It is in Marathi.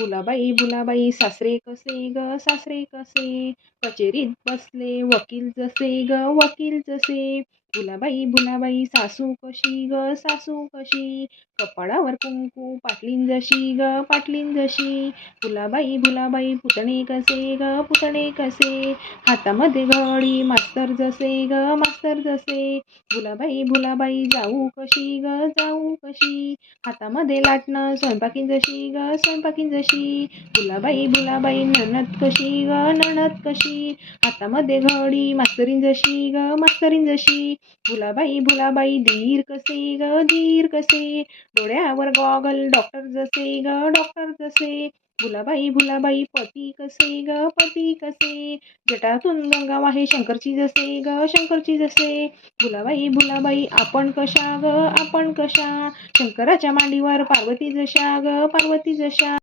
भुलाबाई सासरे कसे ग सासरे कसे, कचेरीत बसले वकील जसे ग वकील जसे. भुलाबाई सासू कशी ग सासू कशी, कपाळावर कुंकू पाटलीन जशी ग पाटलीन जशी. भुलाबाई पुतणे कसे ग पुतणे कसे, हातामध्ये घडी मास्तर जसे ग मास्तर जसे. भुलाबाई जाऊ कशी ग जाऊ कशी, हातामध्ये लाटणं स्वयंपाकीन जशी ग स्वयंपाकीन जशी. भुलाबाई नणद कशी ग नणद कशी, हातामध्ये घडी मास्तरीन जशी ग मास्तरीन जशी. भुलाबाई धीर कसे ग धीर कसे, डोळ्यावर गॉगल डॉक्टर जसे ग डॉक्टर जसे. भुलाबाई पती कसे ग पती कसे, जटातून गंगा वाहे शंकरची जसे ग शंकरची जसे. भुलाबाई आपण कशा ग आपण कशा, शंकराच्या मांडीवर पार्वती जशा ग पार्वती जशा.